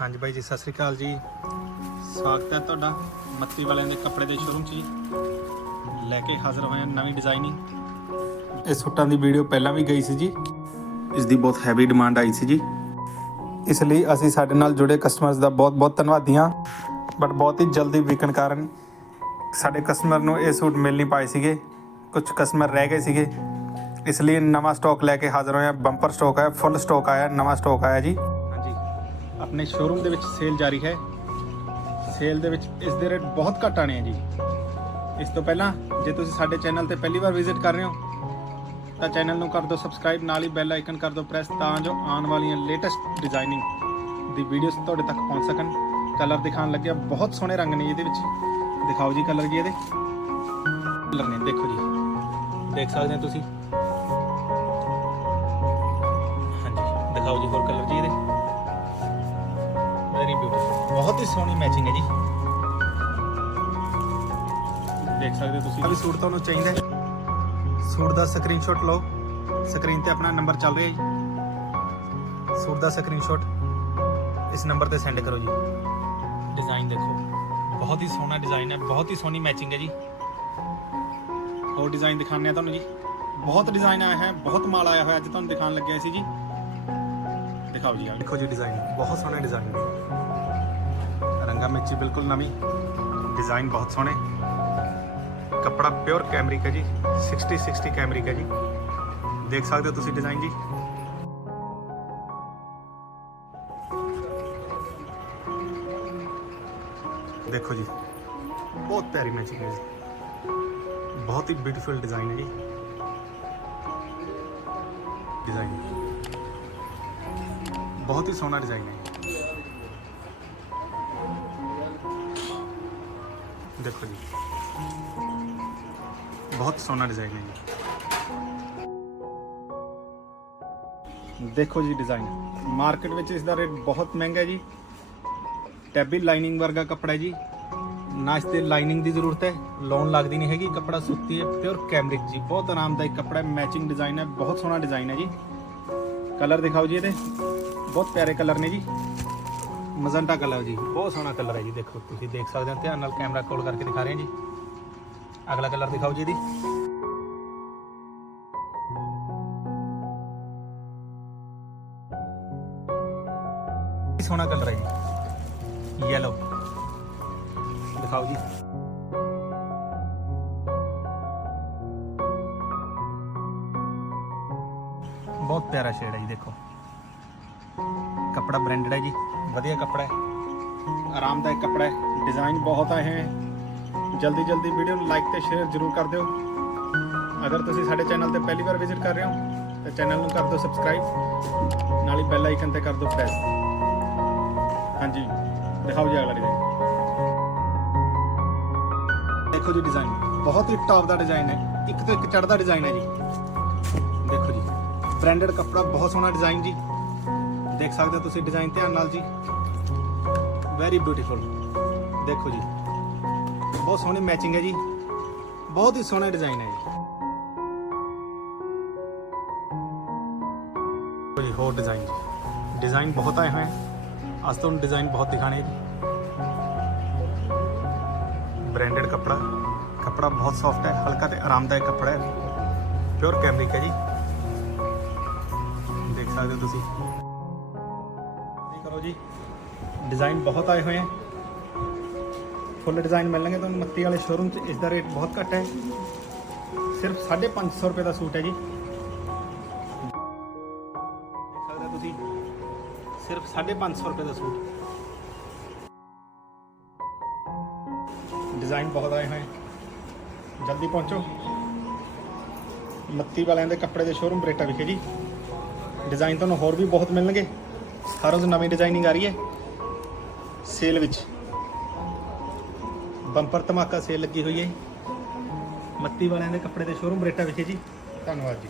ਹਾਂਜੀ ਬਾਈ ਜੀ, ਸਤਿ ਸ੍ਰੀ ਅਕਾਲ ਜੀ। ਸਵਾਗਤ ਹੈ ਤੁਹਾਡਾ ਮੱਤੀ ਵਾਲਿਆਂ ਦੇ ਕੱਪੜੇ ਦੇ ਸ਼ੋਰੂਮ 'ਚ ਜੀ। ਲੈ ਕੇ ਹਾਜ਼ਰ ਹੋਏ ਹਾਂ ਨਵੀਂ ਡਿਜ਼ਾਈਨਿੰਗ ਇਹ ਸੂਟਾਂ ਦੀ ਵੀਡੀਓ ਪਹਿਲਾਂ ਵੀ ਗਈ ਸੀ ਜੀ। ਇਸ ਦੀ ਬਹੁਤ ਹੈਵੀ ਡਿਮਾਂਡ ਆਈ ਸੀ ਜੀ। ਇਸ ਲਈ ਅਸੀਂ ਸਾਡੇ ਨਾਲ ਜੁੜੇ ਕਸਟਮਰਸ ਦਾ ਬਹੁਤ-ਬਹੁਤ ਧੰਨਵਾਦੀ ਹਾਂ। ਬਟ ਬਹੁਤ ਹੀ ਜਲਦੀ ਵਿਕਣ ਕਾਰਨ ਸਾਡੇ ਕਸਟਮਰ ਨੂੰ ਇਹ ਸੂਟ ਮਿਲ ਨਹੀਂ ਪਾਏ ਸੀਗੇ। ਕੁਝ ਕਸਟਮਰ ਰਹਿ ਗਏ ਸੀਗੇ। ਇਸ ਲਈ ਨਵਾਂ ਸਟਾਕ ਲੈ ਕੇ ਹਾਜ਼ਰ ਹੋਏ ਹਾਂ। ਬੰਪਰ ਸਟਾਕ ਆਇਆ ਫੁੱਲ ਸਟਾਕ ਆਇਆ, ਨਵਾਂ ਸਟਾਕ ਆਇਆ ਜੀ। ਆਪਣੇ ਸ਼ੋਰੂਮ ਦੇ ਵਿੱਚ ਸੇਲ ਜਾਰੀ ਹੈ। ਸੇਲ ਦੇ ਵਿੱਚ ਇਸ ਦੇ ਰੇਟ ਬਹੁਤ ਘੱਟ ਆਣੇ ਆ ਜੀ। ਇਸ ਤੋਂ ਪਹਿਲਾਂ ਜੇ ਤੁਸੀਂ ਸਾਡੇ ਚੈਨਲ ਤੇ ਪਹਿਲੀ ਵਾਰ ਵਿਜ਼ਿਟ ਕਰ ਰਹੇ ਹੋ, ਤਾਂ ਚੈਨਲ ਨੂੰ ਕਰ ਦਿਓ ਸਬਸਕ੍ਰਾਈਬ ਨਾਲ ਹੀ ਬੈਲ ਆਈਕਨ ਕਰ ਦਿਓ ਪ੍ਰੈਸ ਤਾਂ ਜੋ ਆਉਣ ਵਾਲੀਆਂ ਲੇਟੈਸਟ ਡਿਜ਼ਾਈਨਿੰਗ ਦੀ ਵੀਡੀਓਜ਼ ਤੁਹਾਡੇ ਤੱਕ ਪਹੁੰਚ ਸਕਣ। ਕਲਰ ਦਿਖਾਉਣ ਲੱਗਿਆ, ਬਹੁਤ ਸੋਹਣੇ ਰੰਗ ਨੇ ਇਹਦੇ ਵਿੱਚ। ਦਿਖਾਓ ਜੀ ਕਲਰ ਜੀ ਇਹਦੇ। ਕਲਰ ਨੇ, ਦੇਖੋ ਜੀ। ਦੇਖ ਸਕਦੇ ਹੋ ਤੁਸੀਂ। ਹਾਂਜੀ, ਦਿਖਾਓ ਜੀ ਹੋਰ ਕਲਰ ਜੀ ਇਹਦੇ। ਬਹੁਤ ਹੀ ਸੋਹਣੀ ਮੈਚਿੰਗ ਹੈ ਜੀ। ਦੇਖ ਸਕਦੇ ਹੋ ਤੁਸੀਂ। ਅਭੀ ਸੂਟ ਤੁਹਾਨੂੰ ਚਾਹੀਦਾ ਹੈ। ਸੂਟ ਦਾ ਸਕਰੀਨਸ਼ਾਟ ਲਓ। ਸਕਰੀਨ ਤੇ ਆਪਣਾ ਨੰਬਰ ਚੱਲ ਰਿਹਾ ਜੀ। ਸੂਟ ਦਾ ਸਕਰੀਨਸ਼ਾਟ ਇਸ ਨੰਬਰ ਤੇ ਸੈਂਡ ਕਰੋ ਜੀ। ਡਿਜ਼ਾਈਨ ਦੇਖੋ। ਬਹੁਤ ਹੀ ਸੋਹਣਾ ਡਿਜ਼ਾਈਨ ਹੈ। ਬਹੁਤ ਹੀ ਸੋਹਣੀ ਮੈਚਿੰਗ ਹੈ ਜੀ। ਹੋਰ ਡਿਜ਼ਾਈਨ ਦਿਖਾਣੇ ਆ ਤੁਹਾਨੂੰ ਜੀ। ਬਹੁਤ ਡਿਜ਼ਾਈਨ ਆਇਆ ਹੈ। ਬਹੁਤ ਮਾਲ ਆਇਆ ਹੋਇਆ। ਅੱਜ ਤੁਹਾਨੂੰ ਦਿਖਾਉਣ ਲੱਗਿਆ ਸੀ ਜੀ। ਦਿਖਾਓ ਜੀ ਦੇਖੋ ਜੀ ਡਿਜ਼ਾਈਨ ਬਹੁਤ ਸੋਹਣੇ ਡਿਜ਼ਾਈਨ ਰੰਗਾ ਮਿਰਚੀ ਬਿਲਕੁਲ ਨਵੀਂ ਡਿਜ਼ਾਈਨ ਬਹੁਤ ਸੋਹਣੇ ਕੱਪੜਾ ਪਿਓਰ ਕੈਮਰਿਕ ਹੈ ਜੀ 60 60 ਕੈਮਰਿਕ ਹੈ ਜੀ ਦੇਖ ਸਕਦੇ ਹੋ ਤੁਸੀਂ ਡਿਜ਼ਾਈਨ ਜੀ ਦੇਖੋ ਜੀ ਬਹੁਤ ਪਿਆਰੀ ਮੈਚਿੰਗ ਹੈ ਜੀ ਬਹੁਤ ਹੀ ਬਿਊਟੀਫੁਲ ਡਿਜ਼ਾਈਨ ਹੈ ਜੀ ਡਿਜ਼ਾਈਨ ਬਹੁਤ ਹੀ ਸੋਹਣਾ ਡਿਜ਼ਾਈਨ ਹੈ ਦੇਖੋ ਜੀ। ਬਹੁਤ ਸੋਹਣਾ ਡਿਜ਼ਾਈਨ ਹੈ ਜੀ। ਦੇਖੋ ਜੀ ਡਿਜ਼ਾਈਨ ਮਾਰਕੀਟ ਵਿੱਚ ਇਸ ਦਾ ਰੇਟ ਬਹੁਤ ਮਹਿੰਗਾ ਹੈ ਜੀ। ਟੈਬੀ ਲਾਈਨਿੰਗ ਵਰਗਾ ਕੱਪੜਾ ਹੈ ਜੀ। ਨਾ ਇਸ ਤੇ ਲਾਈਨਿੰਗ ਦੀ ਜ਼ਰੂਰਤ ਹੈ ਲੋਨ ਲੱਗਦੀ ਨਹੀਂ ਹੈਗੀ, ਕੱਪੜਾ ਸੁੱਤੀ ਹੈ ਪਿਓਰ ਕੈਮਰਿਕ ਜੀ। ਬਹੁਤ ਆਰਾਮਦਾਇਕ ਕੱਪੜਾ ਹੈ ਮੈਚਿੰਗ ਡਿਜ਼ਾਈਨ ਹੈ, ਬਹੁਤ ਸੋਹਣਾ ਡਿਜ਼ਾਈਨ ਹੈ ਜੀ। ਕਲਰ ਦਿਖਾਓ ਜੀ ਇਹਦੇ। ਬਹੁਤ ਪਿਆਰੇ ਕਲਰ ਨੇ ਜੀ। ਮਜ਼ੰਟਾ ਕਲਰ ਜੀ। ਬਹੁਤ ਸੋਹਣਾ ਕਲਰ ਹੈ ਜੀ, ਦੇਖੋ, ਤੁਸੀਂ ਦੇਖ ਸਕਦੇ ਹੋ, ਧਿਆਨ ਨਾਲ ਕੈਮਰਾ ਕੋਲ ਕਰਕੇ ਦਿਖਾ ਰਹੇ ਹਾਂ ਜੀ। ਅਗਲਾ ਕਲਰ ਦਿਖਾਓ ਜੀ ਇਹਦੀ। ਸੋਹਣਾ ਕਲਰ ਹੈ ਜੀ ਯੈਲੋ ਦਿਖਾਓ ਜੀ। ਬਹੁਤ ਪਿਆਰਾ ਸ਼ੇਡ ਹੈ ਜੀ, ਦੇਖੋ। ਕੱਪੜਾ ਬ੍ਰਾਂਡਡ ਹੈ ਜੀ। ਵਧੀਆ ਕੱਪੜਾ ਹੈ। ਆਰਾਮਦਾਇਕ ਕੱਪੜਾ ਹੈ। ਡਿਜ਼ਾਈਨ ਬਹੁਤ ਆਏ ਹੈ। ਜਲਦੀ ਜਲਦੀ ਵੀਡੀਓ ਨੂੰ ਲਾਈਕ ਤੇ ਸ਼ੇਅਰ ਜ਼ਰੂਰ ਕਰ ਦਿਓ। ਅਗਰ ਤੁਸੀਂ ਸਾਡੇ ਚੈਨਲ ਤੇ ਪਹਿਲੀ ਵਾਰ ਵਿਜ਼ਿਟ ਕਰ ਰਹੇ ਹੋ, ਤਾਂ ਚੈਨਲ ਨੂੰ ਕਰ ਦਿਓ ਸਬਸਕ੍ਰਾਈਬ ਨਾਲ ਹੀ ਬੈਲ ਆਈਕਨ ਤੇ ਕਰ ਦਿਓ ਪ੍ਰੈਸ ਹਾਂਜੀ, ਦਿਖਾਓ ਜੀ ਅਗਲਾ ਡਿਜ਼ਾਈਨ ਦੇਖੋ ਜੀ ਡਿਜ਼ਾਈਨ ਬਹੁਤ ਹੀ ਟੌਪ ਦਾ ਡਿਜ਼ਾਈਨ ਹੈ। ਇੱਕ ਤੋਂ ਇੱਕ ਚੜਦਾ ਡਿਜ਼ਾਈਨ ਹੈ ਜੀ। ਦੇਖੋ ਜੀ। ਬ੍ਰਾਂਡਡ ਕੱਪੜਾ ਬਹੁਤ ਸੋਹਣਾ ਡਿਜ਼ਾਈਨ ਜੀ। ਦੇਖ ਸਕਦੇ ਹੋ ਤੁਸੀਂ ਡਿਜ਼ਾਈਨ ਧਿਆਨ ਨਾਲ ਜੀ। ਵੈਰੀ ਬਿਊਟੀਫੁਲ ਦੇਖੋ ਜੀ। ਬਹੁਤ ਸੋਹਣੀ ਮੈਚਿੰਗ ਹੈ ਜੀ। ਬਹੁਤ ਹੀ ਸੋਹਣਾ ਡਿਜ਼ਾਈਨ ਹੈ ਜੀ। ਕੋਈ ਹੋਰ ਡਿਜ਼ਾਈਨ ਜੀ। ਡਿਜ਼ਾਈਨ ਬਹੁਤ ਆਏ ਹੋਏ ਹਨ ਅੱਜ ਤੁਹਾਨੂੰ ਡਿਜ਼ਾਈਨ ਬਹੁਤ ਦਿਖਾਣੇ ਜੀ। ਬ੍ਰਾਂਡਡ ਕੱਪੜਾ। ਕੱਪੜਾ ਬਹੁਤ ਸੌਫਟ ਹੈ। ਹਲਕਾ ਤੇ ਆਰਾਮਦਾਇਕ ਕੱਪੜਾ ਹੈ। ਪਿਓਰ ਕੈਮਰਿਕ ਹੈ ਜੀ। ਦੇਖ ਸਕਦੇ ਹੋ ਤੁਸੀਂ। ਕਰੋ ਜੀ। ਡਿਜ਼ਾਈਨ ਬਹੁਤ ਆਏ ਹੋਏ ਹੈ ਫੁੱਲ ਡਿਜ਼ਾਈਨ ਮਿਲਣਗੇ ਤੁਹਾਨੂੰ। ਮੱਤੀ ਵਾਲੇ ਸ਼ੋਰੂਮ 'ਚ ਇਸ ਦਾ ਰੇਟ ਬਹੁਤ ਘੱਟ ਹੈ। ਸਿਰਫ 550 ਰੁਪਏ ਦਾ ਸੂਟ ਹੈ ਜੀ। ਦੇਖ ਸਕਦੇ ਹੋ ਤੁਸੀਂ। ਸਿਰਫ 550 ਰੁਪਏ ਦਾ ਸੂਟ। ਡਿਜ਼ਾਈਨ ਬਹੁਤ ਆਏ ਹੋਏ। ਜਲਦੀ ਪਹੁੰਚੋ। ਮੱਤੀ ਵਾਲਿਆਂ ਦੇ ਕੱਪੜੇ ਦੇ ਸ਼ੋਰੂਮ ਬਰੇਟਾ ਵਿਖੇ ਜੀ। ਡਿਜ਼ਾਈਨ ਤੁਹਾਨੂੰ ਹੋਰ ਵੀ ਬਹੁਤ ਮਿਲਣਗੇ। ਹਰ ਰੋਜ਼ ਨਵੀਂ ਡਿਜ਼ਾਈਨਿੰਗ ਆ ਰਹੀ ਹੈ। ਸੇਲ ਵਿੱਚ। ਬੰਪਰ ਧਮਾਕਾ ਸੇਲ ਲੱਗੀ ਹੋਈ ਹੈ। ਮੱਤੀ ਵਾਲਿਆਂ ਦੇ ਕੱਪੜੇ ਦੇ ਸ਼ੋਰੂਮ ਬਰੇਟਾ ਵਿਖੇ ਜੀ। ਧੰਨਵਾਦ ਜੀ।